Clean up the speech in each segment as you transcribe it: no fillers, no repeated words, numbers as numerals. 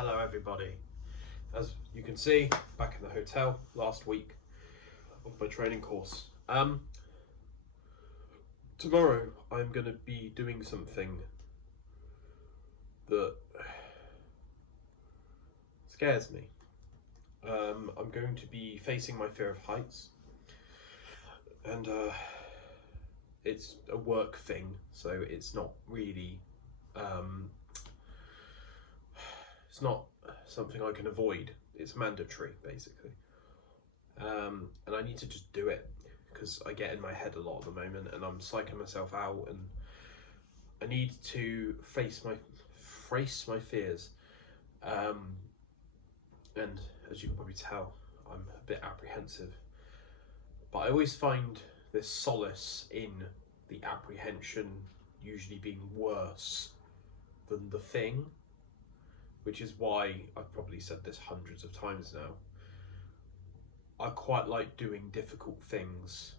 Hello everybody. As you can see, back in the hotel last week of my training course. Tomorrow I'm going to be doing something that scares me. I'm going to be facing my fear of heights, and it's a work thing, so it's not really it's not something I can avoid. It's mandatory, basically, and I need to just do it because I get in my head a lot at the moment, and I'm psyching myself out, and I need to face my fears. And as you can probably tell, I'm a bit apprehensive, but I always find this solace in the apprehension usually being worse than the thing, which is why I've probably said this hundreds of times now. I quite like doing difficult things,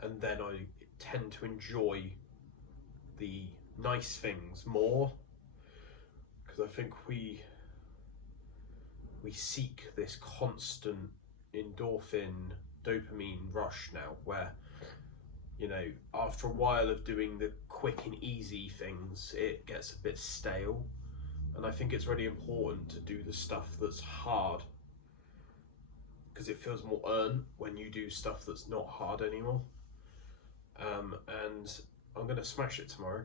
and then I tend to enjoy the nice things more, because I think we seek this constant endorphin, dopamine rush now, where, you know, after a while of doing the quick and easy things, it gets a bit stale. And I think it's really important to do the stuff that's hard, because it feels more earned when you do stuff that's not hard anymore. And I'm going to smash it tomorrow.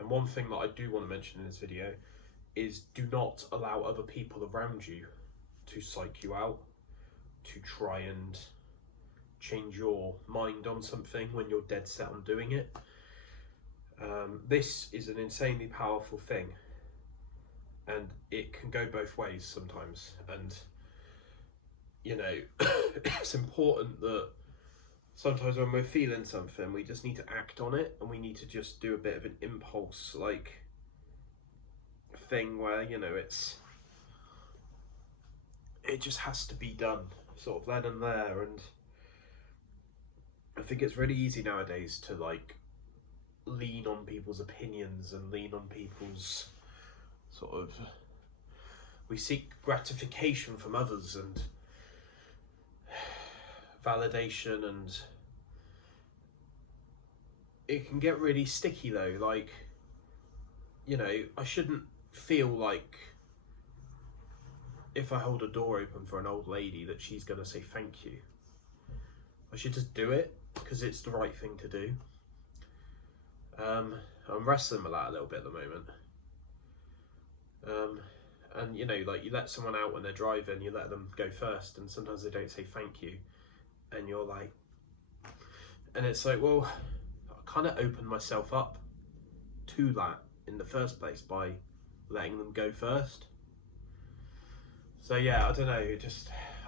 And one thing that I do want to mention in this video is do not allow other people around you to psych you out, to try and change your mind on something when you're dead set on doing it. This is an insanely powerful thing, and it can go both ways sometimes. And, you know, it's important that sometimes when we're feeling something, we just need to act on it, and we need to just do a bit of an impulse like thing where, you know, it just has to be done sort of then and there. And I think it's really easy nowadays to like lean on people's opinions and lean on people's sort of, we seek gratification from others and validation, and it can get really sticky though. Like, you know, I shouldn't feel like if I hold a door open for an old lady that she's going to say thank you. I should just do it because it's the right thing to do. I'm wrestling with that a little bit at the moment. And you know, like, you let someone out when they're driving, you let them go first, and sometimes they don't say thank you, and you're like, and it's like, well, I kind of opened myself up to that in the first place by letting them go first. So yeah, I don't know,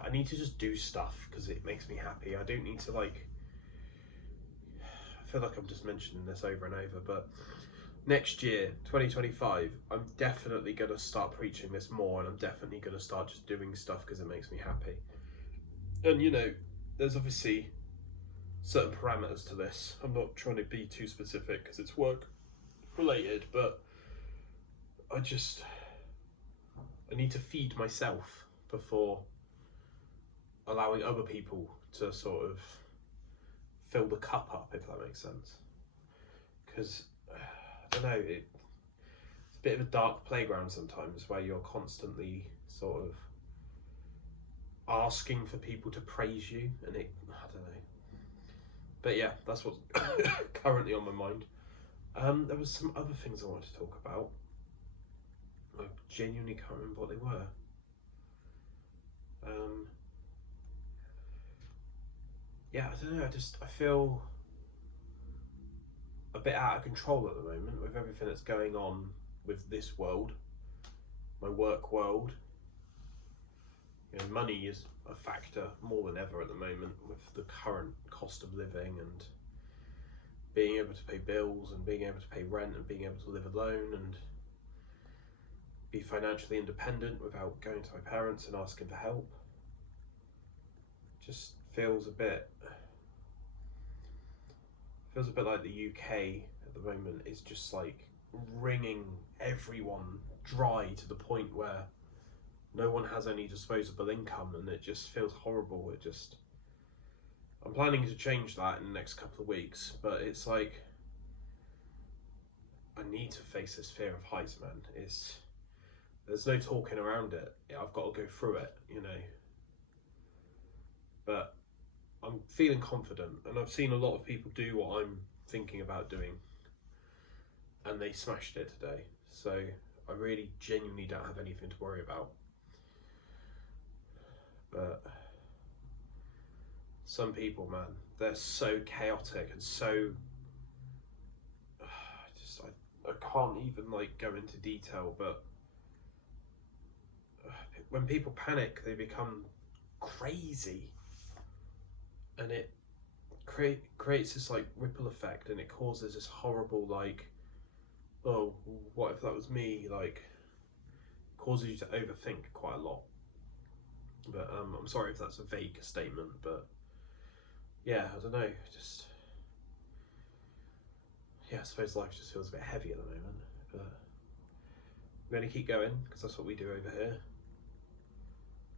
I need to just do stuff because it makes me happy. I don't need to, like, I feel like I'm just mentioning this over and over, but next year, 2025, I'm definitely going to start preaching this more, and I'm definitely going to start just doing stuff because it makes me happy. And, you know, there's obviously certain parameters to this. I'm not trying to be too specific because it's work related, but I need to feed myself before allowing other people to sort of fill the cup up, if that makes sense. Because, I don't know, it's a bit of a dark playground sometimes where you're constantly sort of asking for people to praise you, and I don't know. But yeah, that's what's currently on my mind. There was some other things I wanted to talk about. I genuinely can't remember what they were. Yeah, I don't know, I feel a bit out of control at the moment with everything that's going on with this world, my work world. You know, money is a factor more than ever at the moment with the current cost of living, and being able to pay bills and being able to pay rent and being able to live alone and be financially independent without going to my parents and asking for help. Just feels a bit like the UK at the moment is just like wringing everyone dry to the point where no one has any disposable income, and it just feels horrible. I'm planning to change that in the next couple of weeks, but it's like, I need to face this fear of heights, man. There's no talking around it. I've got to go through it, you know. But I'm feeling confident, and I've seen a lot of people do what I'm thinking about doing, and they smashed it today. So I really genuinely don't have anything to worry about. But some people, man, they're so chaotic and so, I can't even like go into detail, but when people panic, they become crazy, and it creates this like ripple effect, and it causes this horrible like, oh, what if that was me? Like, causes you to overthink quite a lot. But I'm sorry if that's a vague statement, but yeah, I don't know, just, yeah, I suppose life just feels a bit heavy at the moment, but we're going to keep going, because that's what we do over here.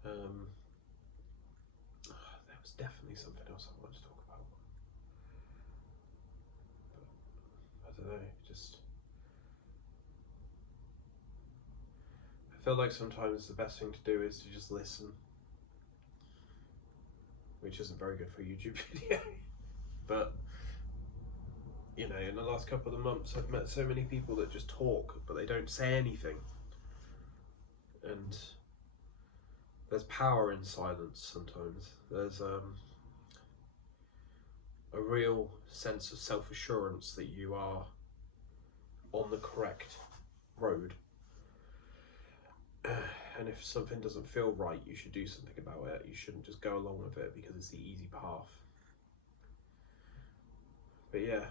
There was definitely something else I wanted to talk about, but I don't know, just, I feel like sometimes the best thing to do is to just listen, which isn't very good for a YouTube video. But, you know, in the last couple of months, I've met so many people that just talk, but they don't say anything. And there's power in silence sometimes. There's a real sense of self-assurance that you are on the correct road. And if something doesn't feel right, you should do something about it. You shouldn't just go along with it because it's the easy path. But yeah,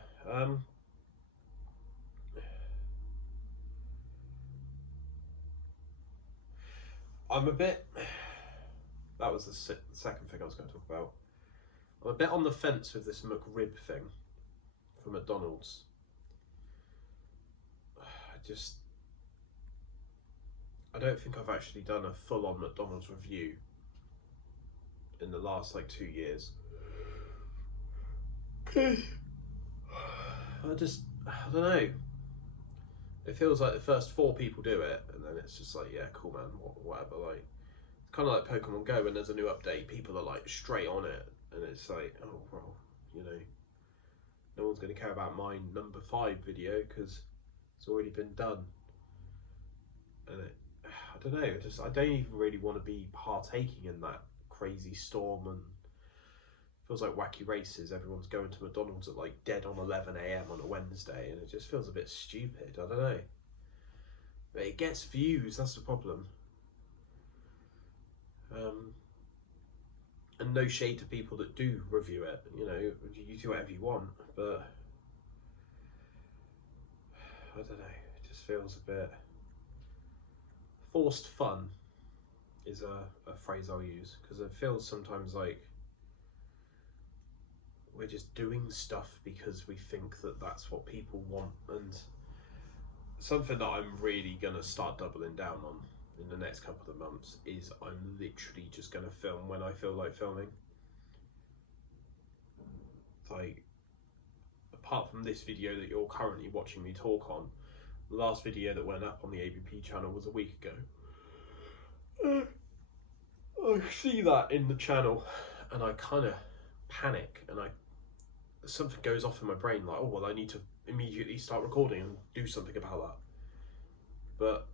I'm a bit, that was the second thing I was going to talk about. I'm a bit on the fence with this McRib thing from McDonald's. I don't think I've actually done a full-on McDonald's review in the last like 2 years. I don't know. It feels like the first 4 people do it, and then it's just like, yeah, cool, man, whatever. Like, it's kind of like Pokemon Go. When there's a new update, people are like straight on it, and it's like, oh well, you know, no one's going to care about my number 5 video because it's already been done. And I don't know. I don't even really want to be partaking in that crazy storm, and it feels like Wacky Races. Everyone's going to McDonald's at like dead on 11 AM on a Wednesday, and it just feels a bit stupid. I don't know. But it gets views. That's the problem. And no shade to people that do review it. You know, you do whatever you want, but I don't know. It just feels a bit. Forced fun is a phrase I'll use, because it feels sometimes like we're just doing stuff because we think that that's what people want. And something that I'm really going to start doubling down on in the next couple of months is I'm literally just going to film when I feel like filming. Like, apart from this video that you're currently watching me talk on, the last video that went up on the ABP channel was a week ago. I see that in the channel and I kind of panic, and something goes off in my brain like, oh well, I need to immediately start recording and do something about that. But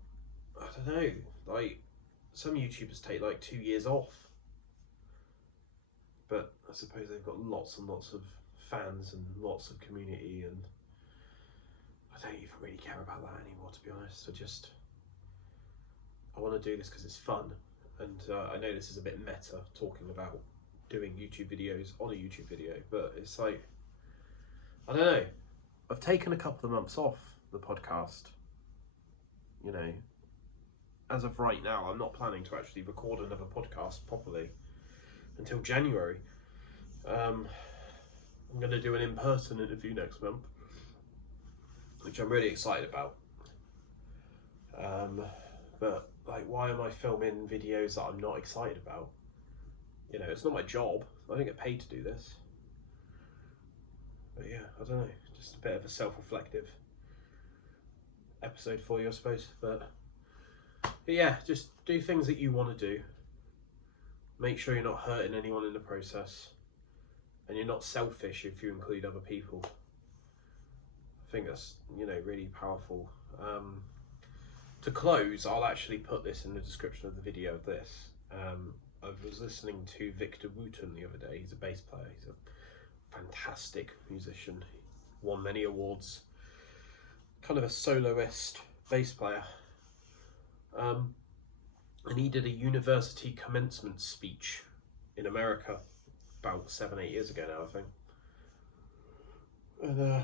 I don't know, like, some YouTubers take like 2 years off, but I suppose they've got lots and lots of fans and lots of community, and I don't even really care about that anymore, to be honest. I want to do this because it's fun, and I know this is a bit meta talking about doing YouTube videos on a YouTube video, but it's like, I don't know, I've taken a couple of months off the podcast, you know. As of right now, I'm not planning to actually record another podcast properly until January. I'm going to do an in-person interview next month, which I'm really excited about. But like, why am I filming videos that I'm not excited about? You know, it's not my job. I don't get paid to do this. But yeah, I don't know, just a bit of a self-reflective episode for you, I suppose. But yeah, just do things that you want to do. Make sure you're not hurting anyone in the process, and you're not selfish if you include other people. I think that's, you know, really powerful. To close, I'll actually put this in the description of the video of this. I was listening to Victor Wooten the other day. He's a bass player. He's a fantastic musician. He won many awards. Kind of a soloist bass player. And he did a university commencement speech in America about 7-8 years ago now, I think. And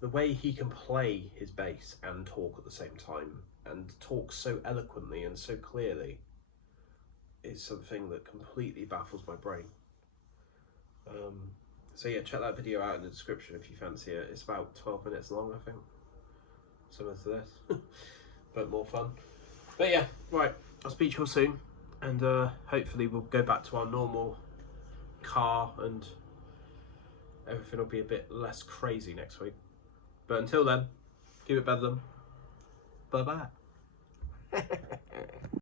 the way he can play his bass and talk at the same time, and talk so eloquently and so clearly, is something that completely baffles my brain. So yeah, check that video out in the description if you fancy it. It's about 12 minutes long, I think. Similar to this, but more fun. But yeah, right, I'll speak to you all soon, and hopefully we'll go back to our normal car and everything will be a bit less crazy next week. But until then, keep it bedlam. Bye bye.